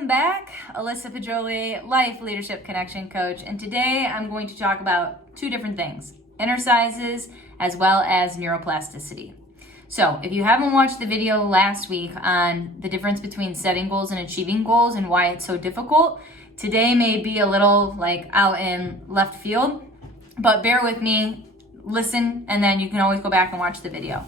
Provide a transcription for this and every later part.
Welcome back. Alyssa Poggioli, Life Leadership Connection Coach, and today I'm going to talk about two different things, exercises as well as neuroplasticity. So if you haven't watched the video last week on the difference between setting goals and achieving goals and why it's so difficult, today may be a little like out in left field, but bear with me, listen, and then you can always go back and watch the video.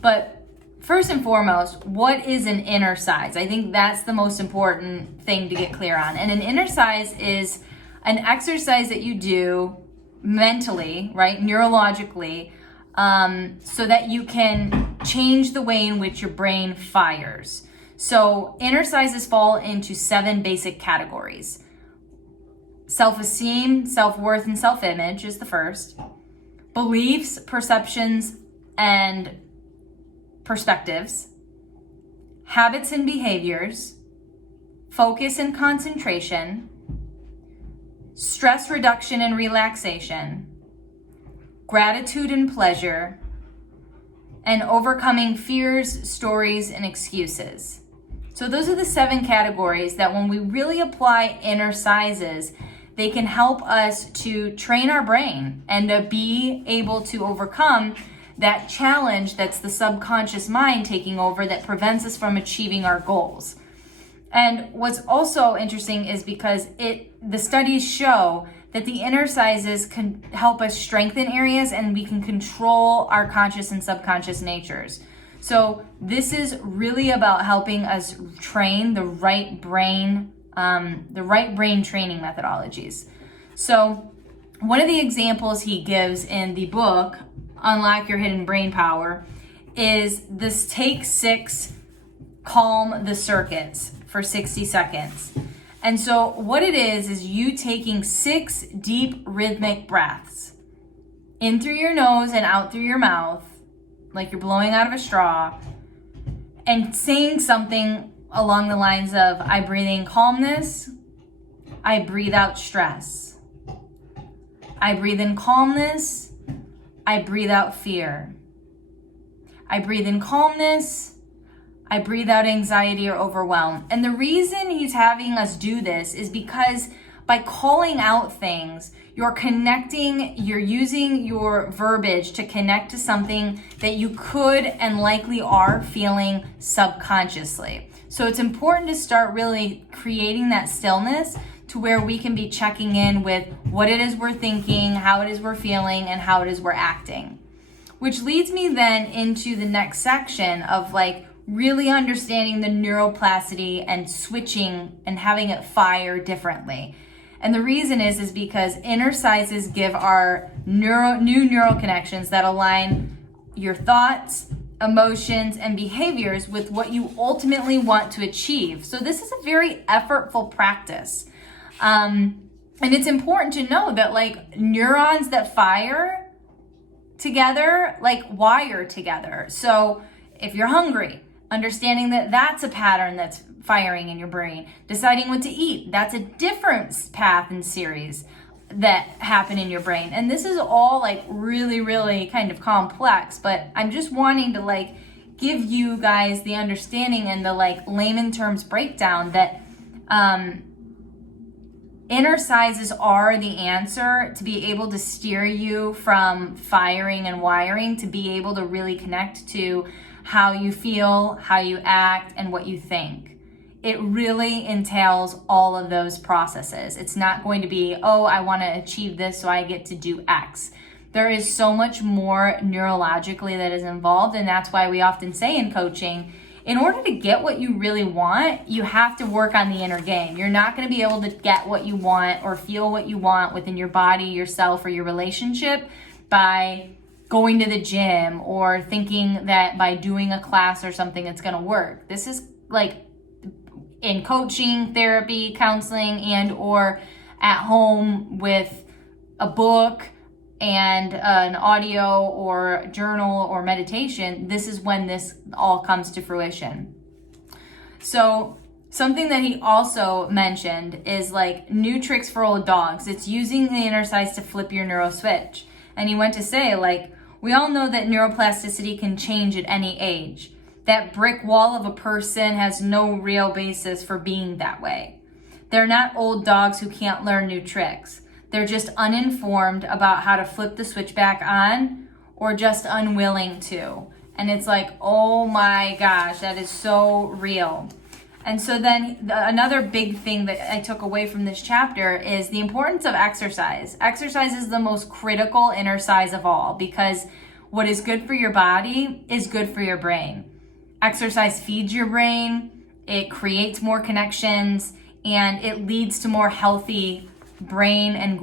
But first and foremost, what is an inner size? I think that's the most important thing to get clear on. And an inner size is an exercise that you do mentally, right, neurologically, so that you can change the way in which your brain fires. So inner sizes fall into 7 basic categories. Self-esteem, self-worth, and self-image is the first. Beliefs, perceptions, and perspectives, habits and behaviors, focus and concentration, stress reduction and relaxation, gratitude and pleasure, and overcoming fears, stories, and excuses. So those are the 7 categories that when we really apply inner sizes, they can help us to train our brain and to be able to overcome that challenge that's the subconscious mind taking over that prevents us from achieving our goals. And what's also interesting is because the studies show that the inner sizes can help us strengthen areas and we can control our conscious and subconscious natures. So this is really about helping us train the right brain training methodologies. So one of the examples he gives in the book, Unlock Your Hidden Brain Power, is this take 6, calm the circuits for 60 seconds. And so what it is you taking 6 deep rhythmic breaths in through your nose and out through your mouth, like you're blowing out of a straw, and saying something along the lines of, I breathe in calmness, I breathe out stress. I breathe in calmness, I breathe out fear. I breathe in calmness, I breathe out anxiety or overwhelm. And the reason he's having us do this is because by calling out things, you're using your verbiage to connect to something that you could and likely are feeling subconsciously. So it's important to start really creating that stillness to where we can be checking in with what it is we're thinking, how it is we're feeling, and how it is we're acting. Which leads me then into the next section of like really understanding the neuroplasticity and switching and having it fire differently. And the reason is because inner sizes give our new neural connections that align your thoughts, emotions, and behaviors with what you ultimately want to achieve. So this is a very effortful practice. And it's important to know that like neurons that fire together, like wire together. So if you're hungry, understanding that that's a pattern that's firing in your brain. Deciding what to eat, that's a different path and series that happen in your brain. And this is all like really, really kind of complex, but I'm just wanting to like give you guys the understanding and the like layman terms breakdown that inner sizes are the answer to be able to steer you from firing and wiring to be able to really connect to how you feel, how you act, and what you think. It really entails all of those processes. It's not going to be, oh, I want to achieve this so I get to do X. There is so much more neurologically that is involved, and that's why we often say in coaching, in order to get what you really want, you have to work on the inner game. You're not going to be able to get what you want or feel what you want within your body, yourself, or your relationship by going to the gym or thinking that by doing a class or something it's going to work. This is like in coaching, therapy, counseling, and or at home with a book and an audio or journal or meditation. This is when this all comes to fruition. So something that he also mentioned is like new tricks for old dogs. It's using the inner size to flip your neuro switch. And he went to say, like, we all know that neuroplasticity can change at any age. That brick wall of a person has no real basis for being that way. They're not old dogs who can't learn new tricks. They're just uninformed about how to flip the switch back on, or just unwilling to. And it's like, oh my gosh, that is so real. And so then another big thing that I took away from this chapter is the importance of exercise. Exercise is the most critical exercise of all, because what is good for your body is good for your brain. Exercise feeds your brain, it creates more connections, and it leads to more healthy brain and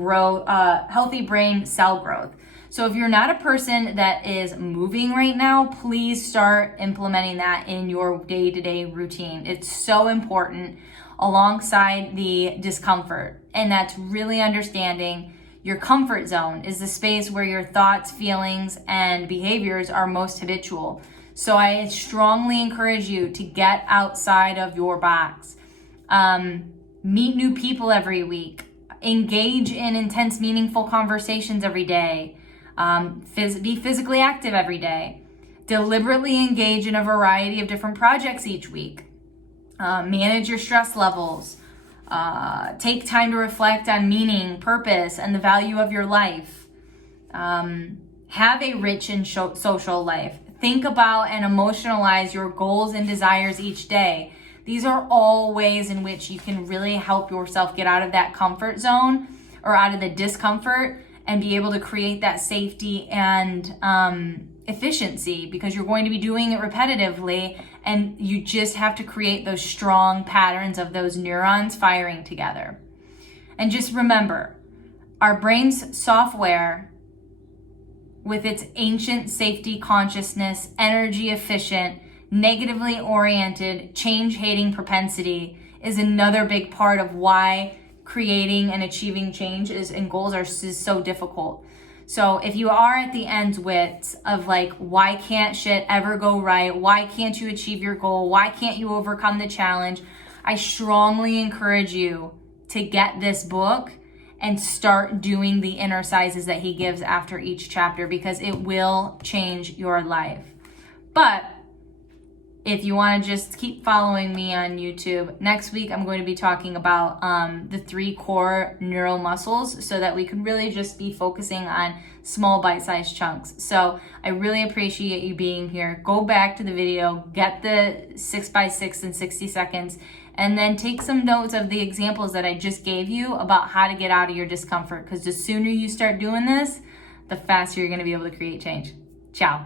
healthy brain cell growth. So if you're not a person that is moving right now, please start implementing that in your day-to-day routine. It's so important, alongside the discomfort. And that's really understanding your comfort zone is the space where your thoughts, feelings, and behaviors are most habitual. So I strongly encourage you to get outside of your box. Meet new people every week. Engage in intense, meaningful conversations every day. Be physically active every day. Deliberately engage in a variety of different projects each week. Manage your stress levels. Take time to reflect on meaning, purpose, and the value of your life. Have a rich and social life. Think about and emotionalize your goals and desires each day. These are all ways in which you can really help yourself get out of that comfort zone or out of the discomfort and be able to create that safety and efficiency, because you're going to be doing it repetitively, and you just have to create those strong patterns of those neurons firing together. And just remember, our brain's software, with its ancient safety consciousness, energy efficient, negatively oriented, change-hating propensity, is another big part of why creating and achieving change and goals are so difficult. So if you are at the end wits of like, why can't shit ever go right? Why can't you achieve your goal? Why can't you overcome the challenge? I strongly encourage you to get this book and start doing the exercises that he gives after each chapter, because it will change your life. But if you want to just keep following me on YouTube, next week I'm going to be talking about the 3 core neural muscles, so that we can really just be focusing on small bite-sized chunks. So I really appreciate you being here. Go back to the video, get the 6x6 in 60 seconds, and then take some notes of the examples that I just gave you about how to get out of your discomfort, because the sooner you start doing this, the faster you're going to be able to create change. Ciao.